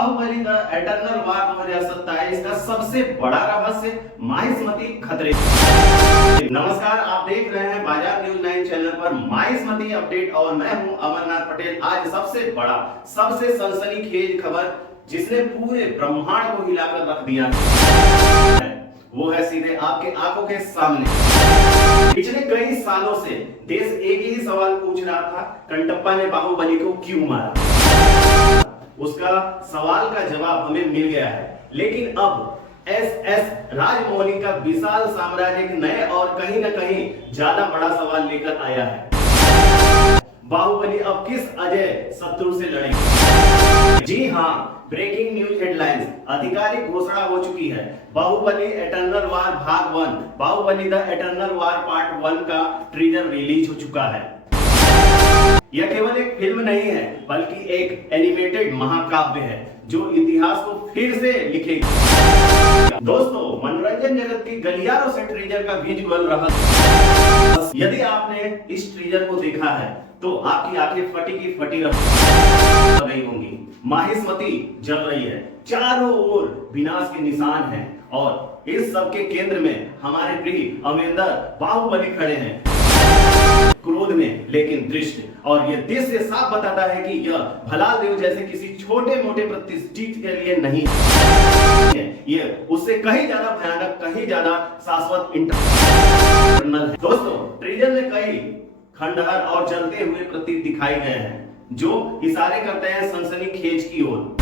Baahubali the eternal वार 2027 का सबसे बड़ा रहस्य माहिष्मती खतरे। नमस्कार, आप देख रहे हैं बाजार न्यूज 9 चैनल पर माहिष्मती अपडेट और मैं हूं अमरनाथ पटेल। आज सबसे बड़ा, सबसे सनसनीखेज खबर जिसने पूरे ब्रह्मांड को हिलाकर रख दिया है वो है सीधे आपके आंखों के सामने। पिछले कई सालों से देश एक ही सवाल पूछ रहा था, कंटप्पा ने बाहुबली को क्यों मारा। उसका सवाल का जवाब हमें मिल गया है, लेकिन अब एस राजमौली का विशाल साम्राज्य एक नए और कहीं न कहीं ज्यादा बड़ा सवाल लेकर आया है। बाहुबली अब किस अजय शत्रु से लड़ेगी? जी हां, ब्रेकिंग न्यूज हेडलाइंस, आधिकारिक घोषणा हो चुकी है। बाहुबली एटर्नल वार भाग 1, Baahubali the eternal war part 1 का ट्रेलर रिलीज हो चुका है। यह केवल एक फिल्म नहीं है, बल्कि एक एनिमेटेड महाकाव्य है जो इतिहास को फिर से लिखेगा। दोस्तों, मनोरंजन जगत की गलियारों से ट्रेलर का विजुअल रहा। यदि आपने इस ट्रेलर को देखा है तो आपकी आंखें फटी की फटी रह गई होंगी। माहिष्मती जल रही है, चारों ओर विनाश के निशान हैं और इस सब के केंद्र में हमारे प्रिय अमरिंदर बाहुबली खड़े हैं, क्रोध में लेकिन दृष्ट। और यह दृश्य साफ बताता है कि यह भलाल देव जैसे किसी छोटे मोटे प्रतिष्ठित के लिए नहीं है, यह उससे कहीं ज्यादा भयानक, कहीं ज्यादा शाश्वत इंटरनल है। दोस्तों, ट्रेलर में कई खंडहर और जलते हुए प्रतीक दिखाए गए हैं जो इशारे करते हैं सनसनीखेज की ओर।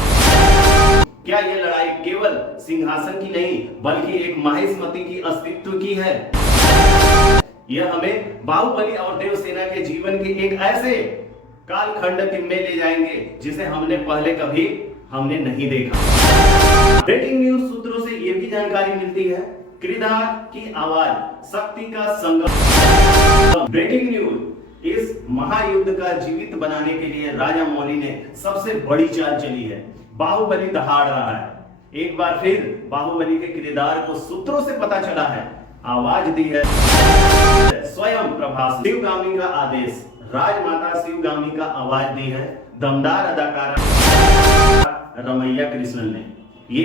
क्या यह लड़ाई केवल सिंहासन की नहीं, बल्कि एक माहिष्मती की अस्तित्व की है? यह हमें बाहुबली और देवसेना के जीवन के एक ऐसे कालखंड में ले जाएंगे जिसे हमने पहले कभी नहीं देखा। ब्रेकिंग न्यूज सूत्रों से यह भी जानकारी मिलती है, किरदार की आवाज, शक्ति का संगम। ब्रेकिंग न्यूज, इस महायुद्ध का जीवित बनाने के लिए राजा मौली ने सबसे बड़ी चाल चली है। बाहुबली दहाड़ रहा है। एक बार फिर बाहुबली के किरदार को सूत्रों से पता चला है, आवाज दी है स्वयं प्रभास। शिवगामी का आदेश, राजमाता शिवगामी का आवाज दी है दमदार अदाकारा रमैया कृष्णन ने। ये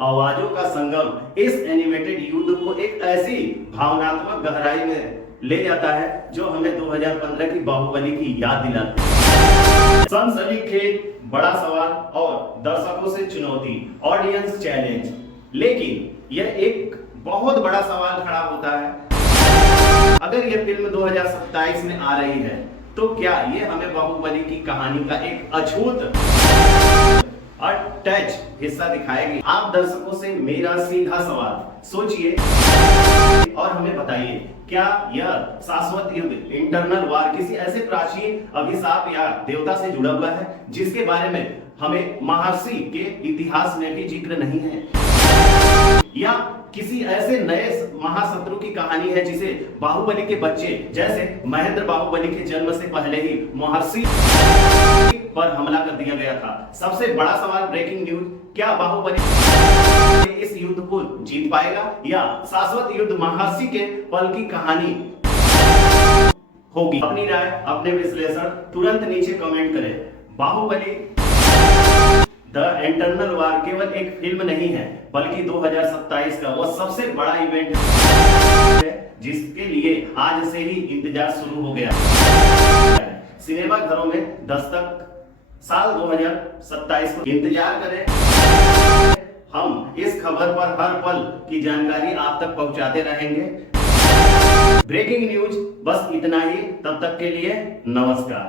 आवाजों का संगम इस एनिमेटेड युद्ध को एक ऐसी भावनात्मक गहराई में ले जाता है जो हमें 2015 की बाहुबली की याद दिलाती है। सनसनीखेज बड़ा सवाल और दर्शकों से चुनौती, ऑडियंस चैलेंज। लेकिन यह एक बहुत बड़ा सवाल खड़ा होता है, अगर यह फिल्म 2027 में आ रही है तो क्या यह हमें बाहुबली की कहानी का एक अछूत अटैच हिस्सा दिखाएगी? आप दर्शकों से मेरा सीधा सवाल, सोचिए और हमें बताइए, क्या यह शाश्वत युद्ध, इंटरनल वार किसी ऐसे प्राचीन अभिशाप या देवता से जुड़ा हुआ है जिसके बारे में हमें महर्षि के इतिहास में भी जिक्र नहीं है? या किसी ऐसे नए महाशत्रु की कहानी है जिसे बाहुबली के बच्चे जैसे महेंद्र बाहुबली के जन्म से पहले ही महर्षि पर हमला कर दिया गया था? सबसे बड़ा सवाल, ब्रेकिंग न्यूज, क्या बाहुबली इस युद्ध को जीत पाएगा या शाश्वत युद्ध महर्षि के पल की कहानी होगी? अपनी राय, अपने विश्लेषण तुरंत नीचे कमेंट करें। बाहुबली द एटर्नल वार केवल एक फिल्म नहीं है, बल्कि 2027 का वो सबसे बड़ा इवेंट है जिसके लिए आज से ही इंतजार शुरू हो गया। सिनेमा घरों में दस्तक साल 2027 को इंतजार करें। हम इस खबर पर हर पल की जानकारी आप तक पहुंचाते रहेंगे। ब्रेकिंग न्यूज बस इतना ही, तब तक के लिए नमस्कार।